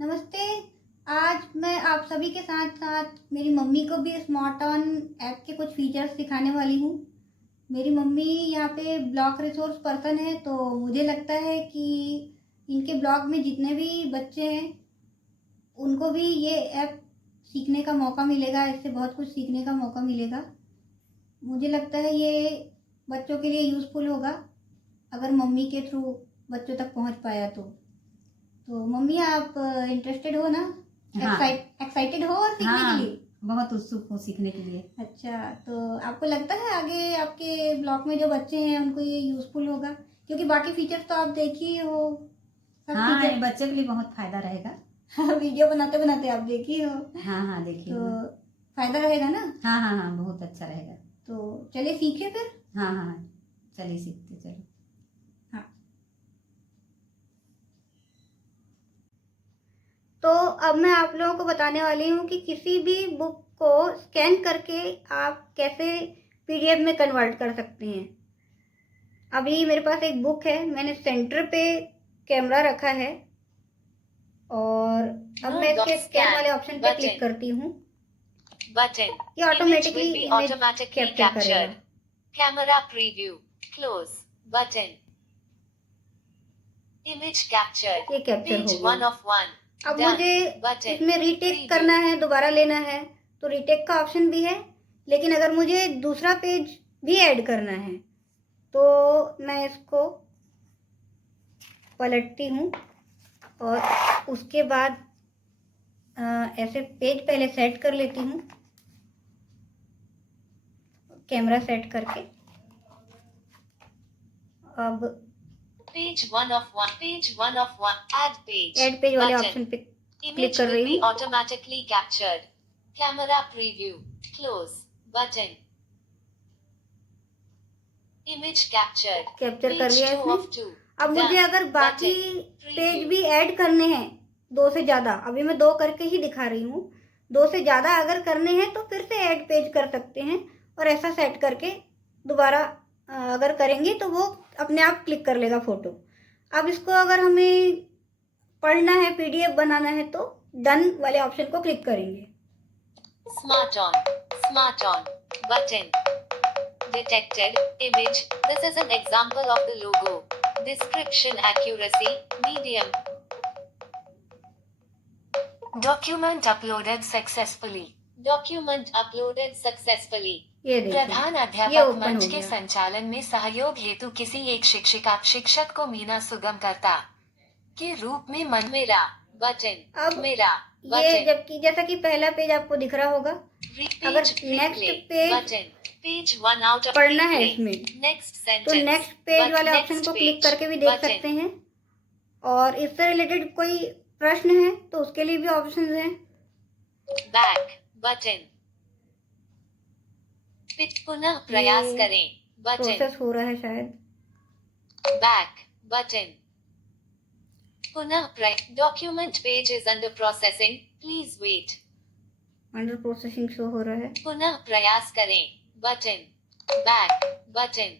नमस्ते। आज मैं आप सभी के साथ साथ मेरी मम्मी को भी स्मार्ट ऑन ऐप के कुछ फीचर्स सिखाने वाली हूँ। मेरी मम्मी यहाँ पे ब्लॉक रिसोर्स पर्सन है, तो मुझे लगता है कि इनके ब्लॉक में जितने भी बच्चे हैं उनको भी ये ऐप सीखने का मौका मिलेगा। इससे बहुत कुछ सीखने का मौका मिलेगा। मुझे लगता है ये बच्चों के लिए यूज़फुल होगा अगर मम्मी के थ्रू बच्चों तक पहुँच पाया तो मम्मी आप इंटरेस्टेड हो ना? हाँ। एक्साइटेड हो और सीखने के लिए? बहुत उत्सुक हूँ सीखने के लिए। अच्छा, तो आपको लगता है आगे आपके ब्लॉक में जो बच्चे हैं उनको ये यूज़फुल होगा? क्योंकि बाकी फीचर्स तो आप देख ही हो। सब हाँ, ये फीचर बच्चे के लिए बहुत फायदा रहेगा। वीडियो बनाते बनाते आप देख ही हो। हाँ देखिए। तो फायदा रहेगा ना? हाँ बहुत अच्छा रहेगा। तो चलिए सीखे फिर। हाँ चलिए सीखते चलो। हाँ, तो अब मैं आप लोगों को बताने वाली हूँ कि किसी भी बुक को स्कैन करके आप कैसे पीडीएफ में कन्वर्ट कर सकते हैं। अभी मेरे पास एक बुक है, मैंने सेंटर पे कैमरा रखा है और अब मैं इसके स्कैन वाले ऑप्शन पे क्लिक करती हूँ। Button. ये ऑटोमेटिकली इमेज कैप्चर करेगा। Camera preview. Close. Button. Image captured. ये कैप्चर Page हो गया। 1 of 1. अब Done. मुझे Button. इसमें रीटेक Preview. करना है, दोबारा लेना है तो रीटेक का ऑप्शन भी है। लेकिन अगर मुझे दूसरा पेज भी ऐड करना है तो मैं इसको पलटती हूँ और उसके बाद ऐसे पेज पहले सेट कर लेती हूँ, कैमरा सेट करके। अब Page 1 of 1. Page 1 of 1. Add page. Add page वाले Button. ऑप्शन पे क्लिक Image कर will रही be हूँ। automatically captured. Camera preview. Close. Button. Image captured. Capture कर Page लिया 2 इसने। of 2. अब Done. मुझे अगर बाकी Button. Page Preview. भी ऐड करने हैं, 2 से ज़्यादा, अभी मैं 2 करके ही दिखा रही हूँ, 2 से ज़्यादा अगर करने हैं तो फिर से ऐड पेज कर सकते हैं और ऐसा सेट करके दोबारा अगर करेंगे तो वो अपने आप क्लिक कर लेगा फ़ोटो। अब इसको अगर हमें पढ़ना है, पीडीएफ बनाना है तो डन वाले ऑप्शन को क्लिक करेंगे। Smart on. Smart on. Button. Detected. Image. This is an example of the logo. Description accuracy. Medium. Document uploaded successfully. Document uploaded successfully. ये देखिए, प्रधान ये अध्यापक ओपन मंच हो के गया। संचालन में सहयोग हेतु किसी एक शिक्षिका शिक्षक को मीना सुगमकर्ता के रूप में मन मेरा बटन अब मेरा ये बटन जबकि जैसा कि पहला पेज आपको दिख रहा होगा, अगर next page button page 1 out पढ़ना है इसमें नेक्स्ट तो सेंटेंस नेक्स्ट पेज वाले ऑप्शन को क्लिक करके भी देख सकते हैं। और इससे रिलेटेड कोई प्रश्न है तो उसके लिए भी ऑप्शंस हैं। बैक बटन पुनः प्रयास ये करें बटन प्रोसेस हो रहा है शायद। बैक बटन पुनः document page is under processing please wait under processing show हो रहा है। पुनः प्रयास करें बटन बैक बटन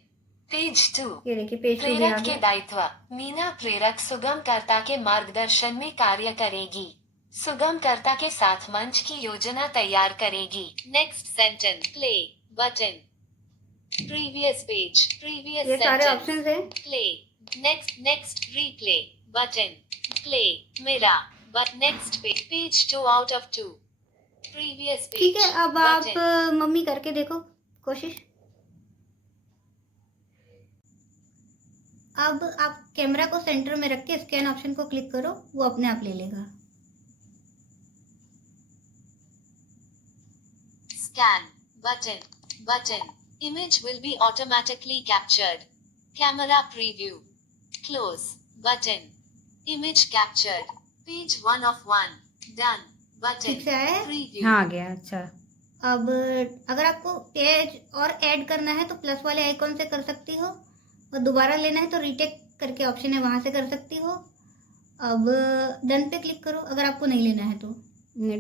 पेज 2 ये देखिए पेज 2 भी आ प्रेरक के गया। दायित्व मीना प्रेरक सुगमकर्ता के मार्गदर्शन में कार्य करेगी, सुगमकर्ता के साथ मंच की योजना तैयार करेगी। Next sentence play button previous page previous ये सारे ऑप्शंस हैं। Play next replay button play मेरा but next page 2 out of 2 previous page. ठीक है, अब आप मम्मी करके देखो कोशिश। अब आप कैमरा को सेंटर में रख के स्कैन ऑप्शन को क्लिक करो, वो अपने आप ले लेगा। Scan button image will be automatically captured. Camera preview. Close button. Image captured. Page 1 of 1. Done. Button. ठीक से आया? Preview. हाँ आ गया। अच्छा, अब अगर आपको पेज और ऐड करना है तो प्लस वाले आइकॉन से कर सकती हो और दोबारा लेना है तो रीटेक करके ऑप्शन है, वहां से कर सकती हो। अब डन पे क्लिक करो अगर आपको नहीं लेना है तो।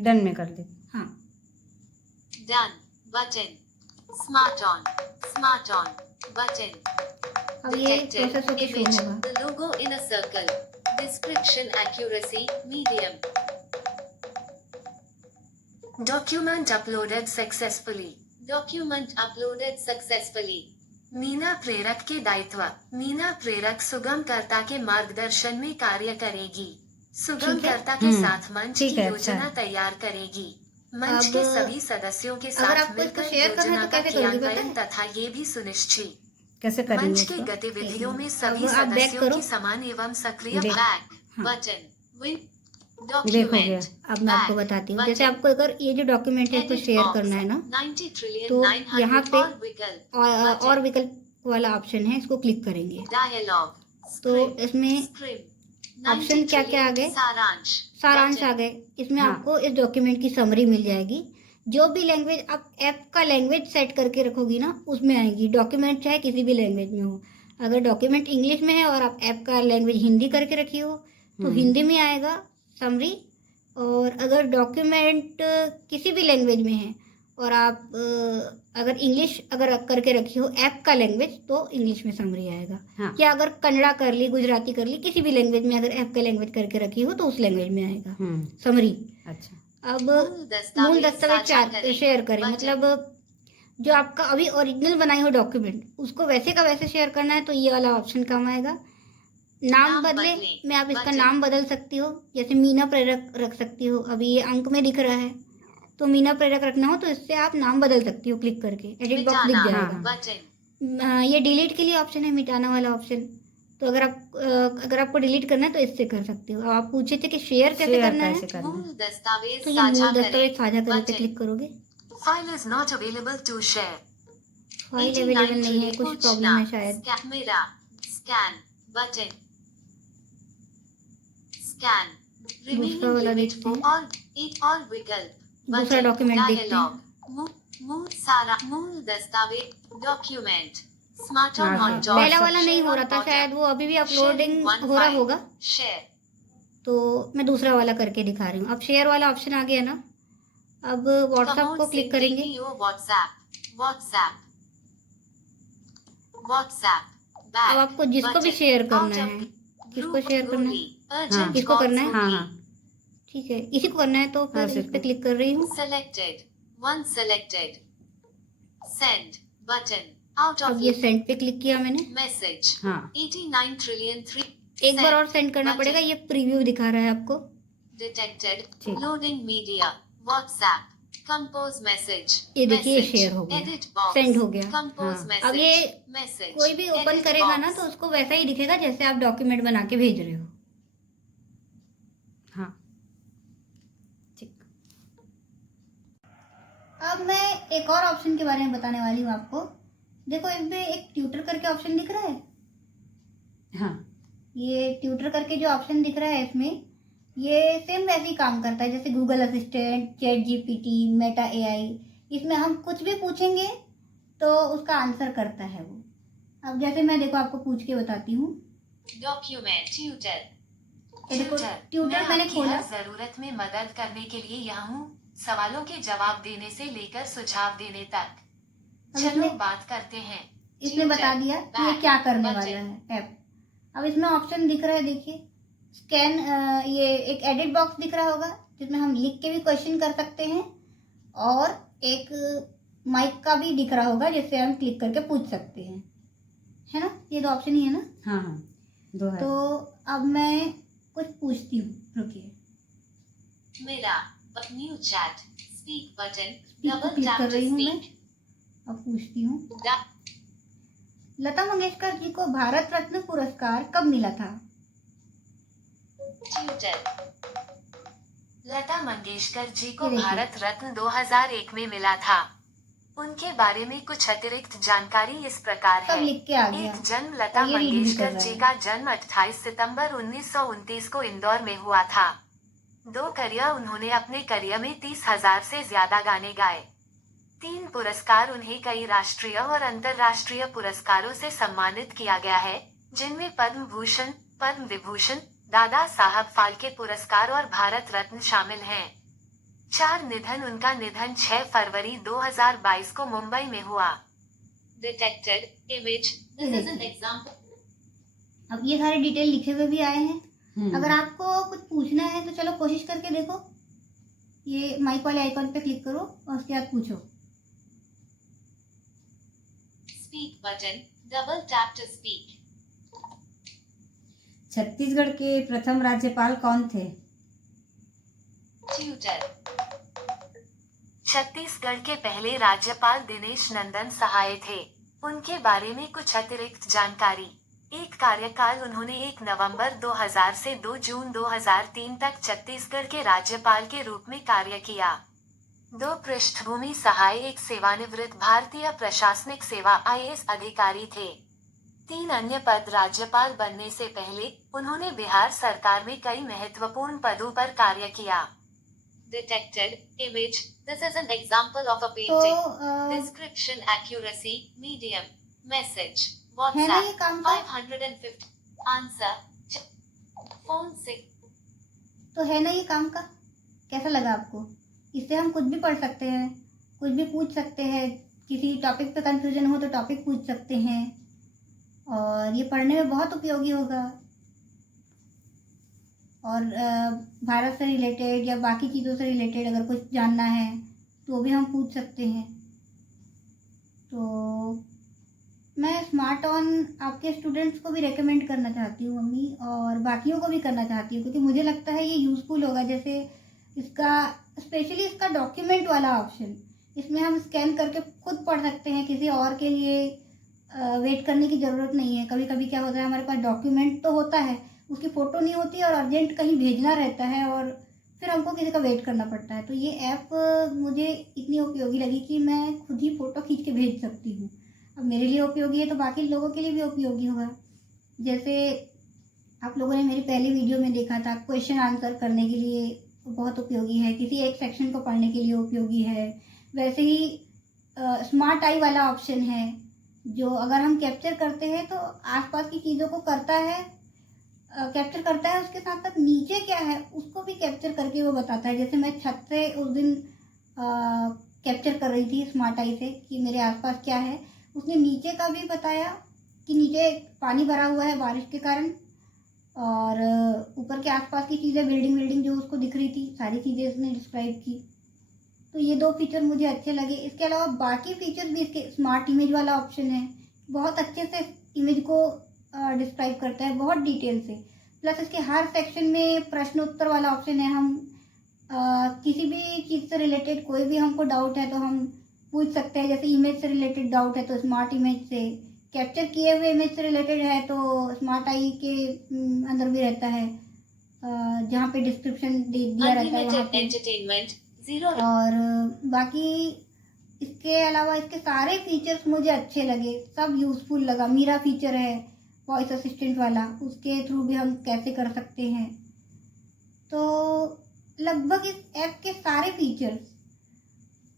डन में कर दे। हाँ, Done. Button. Smart on button. अब ये Detected. प्रोसेस होके शो Image. होगा। The logo in a circle. Description accuracy medium. Document uploaded successfully. Document uploaded successfully. Meena प्रेरक के दायित्व. मीना प्रेरक सुगमकर्ता के मार्गदर्शन में कार्य करेगी. सुगमकर्ता के साथ मंच की ठीक है, योजना अच्छा। तैयार करेगी. मंच अब के सभी सदस्यों के अगर साथ आपको इसको मिलकर शेयर करना है योजना तो का कैसे करोगे पता क्रियान्वयन है? तथा ये भी सुनिश्चित. कैसे मंच करेंगे की इसको? गतिविधियों में अब सभी आप बैक सदस्यों करो। की समान एवं सक्रिय देख- बैक हाँ। बटन विन देखो गया, डॉक्यूमेंट अब मैं आपको बताती हूँ. जैसे आपको अगर ये जो डॉक्यूमेंट है इसको शेयर करना है ना, 90 ट्रिलियन तो 900 यहाँ पे और विकल्प और विकल्प वाला ऑप्शन है, इसको क्लिक करेंगे डायलॉग तो इसमें ऑप्शन क्या क्या आ गए? सारांश आ गए. इसमें हाँ। आपको इस डॉक्यूमेंट की समरी मिल जाएगी. जो भी लैंग्वेज आप ऐप का लैंग्वेज सेट करके रखोगी ना, उसमें आएगी. डॉक्यूमेंट चाहे किसी भी लैंग्वेज में हो. अगर डॉक्यूमेंट इंग्लिश में है और आप ऐप का लैंग्वेज हिंदी करके रखी हो तो हिंदी में आएगा समरी. और अगर डॉक्यूमेंट किसी भी लैंग्वेज में है और आप अगर इंग्लिश अगर करके रखी हो ऐप का लैंग्वेज तो इंग्लिश में समरी आएगा. हाँ। या अगर कन्नड़ा कर ली, गुजराती कर ली, किसी भी लैंग्वेज में अगर ऐप का लैंग्वेज करके रखी हो तो उस लैंग्वेज में आएगा समरी. अच्छा, अब मूल दस्तावेज शेयर करें, मतलब जो आपका अभी ओरिजिनल बनाई हो डॉक्यूमेंट उसको वैसे का वैसे शेयर करना है तो ये वाला ऑप्शन काम आएगा. नाम बदले में आप इसका नाम बदल सकती हो. जैसे मीना प्रेरक रख सकती हो. अभी ये अंक में दिख रहा है तो मीना प्रेरक रखना हो तो इससे आप नाम बदल सकती हो. क्लिक करके एडिट बॉक्स दिख जाएगा. ये डिलीट के लिए ऑप्शन है, मिटाना वाला ऑप्शन. तो अगर आपको डिलीट करना है तो इससे कर सकते हो. आप पूछे थे कि शेयर कैसे करना है, तो ये मूल दस्तावेज साझा करने पे क्लिक करोगे. File is not available to share. File available नहीं है, कुछ प्रॉब्लम है शायद. कैमरा स्कैन बटन स्कैन दूसरा वाला देखते हैं. और विकल्प दूसरा डॉक्यूमेंट देखते हैं. मूल दस्तावेज डॉक्यूमेंट स्मार्ट हाँ, हाँ। पहला वाला नहीं हो रहा था शायद, वो अभी भी अपलोडिंग हो रहा होगा. शेयर तो मैं दूसरा वाला करके दिखा रही हूँ. अब शेयर वाला ऑप्शन आ गया ना. अब व्हाट्सएप को क्लिक करेंगे. अब आपको जिसको भी शेयर करना है, किसको शेयर करना है, हाँ, किसको करना है, हाँ हाँ ठीक है, इसी को करना है तो फिर इस पे क्लिक कर रही हूँ. सेलेक्टेड सेंड बटन आउट अब ऑफ ये सेंड पे क्लिक किया मैंने. मैसेज हाँ 89 ट्रिलियन 3 एक बार और सेंड करना पड़ेगा. ये प्रीव्यू दिखा रहा है आपको. डिटेक्टेड ठीक। Loading media WhatsApp compose message. ये देखिए शेयर हो गया, सेंड हो गया. कंपोज हाँ। मैसेज. अब ये मैसेज कोई भी ओपन करेगा ना तो उसको वैसा ही दिखेगा जैसे आप डॉक्यूमेंट बना के भेज रहे हो. हाँ ठीक. अब मैं एक और ऑप्शन के बारे में बताने वाली हूँ आपको. देखो इसमें एक ट्यूटर करके ऑप्शन दिख रहा है. हाँ ये ट्यूटर करके जो ऑप्शन दिख रहा है इसमें, ये सेम वैसे ही काम करता है जैसे Google assistant, chat GPT, Meta AI. इसमें हम कुछ भी पूछेंगे तो उसका आंसर करता है वो. अब जैसे मैं देखो आपको पूछ के बताती हूँ. Document tutor. ये देखो ट्यूटर मैंने खोला. जरूरत में मदद करने के लिए यहाँ हूँ. सवालों के जवाब देने से लेकर सुझाव देने तक. चलो बात करते हैं. इसने बता दिया कि ये क्या करने वाला है ऐप. अब इसमें ऑप्शन दिख रहा है देखिए, स्कैन. ये एक एडिट बॉक्स दिख रहा होगा जिसमें हम लिख के भी क्वेश्चन कर सकते हैं और एक माइक का भी दिख रहा होगा जिससे हम क्लिक करके पूछ सकते हैं, है ना. ये दो ऑप्शन ही है ना. हाँ हाँ दो है. तो अब मैं कुछ पूछती हूँ, रुकिए. मेरा न्यू चैट स्पीक बटन को क्लिक कर रही हूँ मैं. अब पूछती हूँ, लता मंगेशकर जी को भारत रत्न पुरस्कार कब मिला था. लता मंगेशकर जी को भारत रत्न 2001 में मिला था. उनके बारे में कुछ अतिरिक्त जानकारी इस प्रकार सब है. लिख के आ गया. एक जन्म लता ये रीड भी कर मंगेशकर रहा जी है. का जन्म 28 सितंबर 1929 को इंदौर में हुआ था. 2 करियर उन्होंने अपने करियर में 30,000 से ज्यादा गाने गाए. 3 पुरस्कार उन्हें कई राष्ट्रीय और अंतर्राष्ट्रीय पुरस्कारों से सम्मानित किया गया है, जिनमें पद्म भूषण, पद्म विभूषण, दादा साहब फाल्के पुरस्कार और भारत रत्न शामिल हैं. 4 निधन. उनका निधन 6 फरवरी 2022 को मुंबई में हुआ. Detected image. This is an example. अब ये सारे डिटेल लिखे हुए भी आए हैं. अगर आपको कुछ पूछना है तो चलो कोशिश करके देखो. ये माइक वाले आइकॉन पे क्लिक करो और उसके बाद पूछो। Speak button, double tap to speak. Chhattisgarh के प्रथम राज्यपाल कौन थे? ट्यूटर। छत्तीसगढ़ के पहले राज्यपाल दिनेश नंदन सहाय थे। उनके बारे में कुछ अतिरिक्त जानकारी। एक कार्यकाल उन्होंने 1 नवंबर 2000 से 2 जून 2003 तक छत्तीसगढ़ के राज्यपाल के रूप में कार्य किया। 2 पृष्ठभूमि सहाय एक सेवानिवृत्त भारतीय प्रशासनिक सेवा IAS अधिकारी थे। 3 अन्य पद राज्यपाल बनने से पहले उन्होंने बिहार सरकार में कई महत्वपूर्ण पदों पर कार्य किया। Detected image. This is an example of a तो painting. Description accuracy medium. Message. है ना ये WhatsApp काम का? 550. Answer. Phone 6. तो है ना ये काम का? कैसा लगा आपको? इससे हम कुछ भी पढ़ सकते हैं, कुछ भी पूछ सकते हैं, किसी टॉपिक पे कंफ्यूजन हो तो टॉपिक पूछ सकते हैं और ये पढ़ने में बहुत उपयोगी होगा। और भारत से रिलेटेड या बाकी चीज़ों से रिलेटेड अगर कुछ जानना है तो भी हम पूछ सकते हैं। तो मैं स्मार्ट ऑन आपके स्टूडेंट्स को भी रेकमेंड करना चाहती हूँ मम्मी, और बाकियों को भी करना चाहती हूँ, क्योंकि मुझे लगता है ये यूज़फुल होगा। जैसे इसका स्पेशली इसका डॉक्यूमेंट वाला ऑप्शन, इसमें हम स्कैन करके खुद पढ़ सकते हैं, किसी और के लिए वेट करने की ज़रूरत नहीं है। कभी कभी क्या होता है, हमारे पास डॉक्यूमेंट तो होता है, उसकी फ़ोटो नहीं होती और अर्जेंट कहीं भेजना रहता है और फिर हमको किसी का वेट करना पड़ता है। तो ये ऐप मुझे इतनी उपयोगी लगी कि मैं खुद ही फ़ोटो खींच के भेज सकती हूँ। अब मेरे लिए उपयोगी है तो बाकी लोगों के लिए भी उपयोगी होगा। जैसे आप लोगों ने मेरी पहली वीडियो में देखा था, क्वेश्चन आंसर करने के लिए बहुत उपयोगी है, किसी एक सेक्शन को पढ़ने के लिए उपयोगी है। वैसे ही स्मार्ट आई वाला ऑप्शन है, जो अगर हम कैप्चर करते हैं तो आसपास की चीज़ों को करता है, कैप्चर करता है, उसके साथ साथ नीचे क्या है उसको भी कैप्चर करके वो बताता है। जैसे मैं छत से उस दिन कैप्चर कर रही थी स्मार्ट आई से कि मेरे आसपास क्या है, उसने नीचे का भी बताया कि नीचे पानी भरा हुआ है बारिश के कारण, और ऊपर के आसपास की चीज़ें, बिल्डिंग जो उसको दिख रही थी, सारी चीज़ें उसने डिस्क्राइब की। तो ये 2 फीचर मुझे अच्छे लगे। इसके अलावा बाकी फीचर भी, इसके स्मार्ट इमेज वाला ऑप्शन है, बहुत अच्छे से इमेज को डिस्क्राइब करता है, बहुत डिटेल से। प्लस इसके हर सेक्शन में प्रश्न उत्तर वाला ऑप्शन है। हम किसी भी चीज़ से रिलेटेड कोई भी हमको डाउट है तो हम पूछ सकते हैं। जैसे इमेज से रिलेटेड डाउट है तो स्मार्ट इमेज से, कैप्चर किए हुए इमेज से रिलेटेड है तो स्मार्ट आई के अंदर भी रहता है, जहाँ पे डिस्क्रिप्शन दिया रहता है वहाँ पे। एंटरटेनमेंट 0। और बाकी इसके अलावा इसके सारे फीचर्स मुझे अच्छे लगे, सब यूज़फुल लगा। मीरा फीचर है वॉइस असिस्टेंट वाला, उसके थ्रू भी हम कैसे कर सकते हैं। तो लगभग इस ऐप के सारे फीचर्स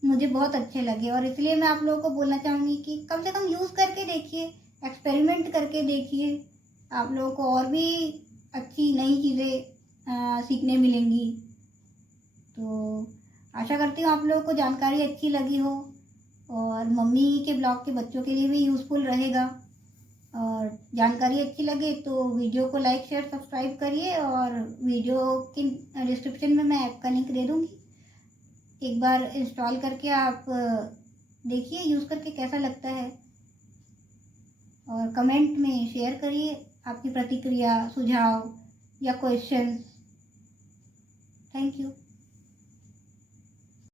मुझे बहुत अच्छे लगे और इसलिए मैं आप लोगों को बोलना चाहूँगी कि कम से कम यूज़ करके देखिए, एक्सपेरिमेंट करके देखिए, आप लोगों को और भी अच्छी नई चीज़ें सीखने मिलेंगी। तो आशा करती हूँ आप लोगों को जानकारी अच्छी लगी हो और मम्मी के ब्लॉग के बच्चों के लिए भी यूज़फुल रहेगा। और जानकारी अच्छी लगे तो वीडियो को लाइक शेयर सब्सक्राइब करिए, और वीडियो के डिस्क्रिप्शन में मैं ऐप का लिंक दे दूँगी। एक बार इंस्टॉल करके आप देखिए, यूज़ करके कैसा लगता है, और कमेंट में शेयर करिए आपकी प्रतिक्रिया, सुझाव या क्वेश्चन। Thank you.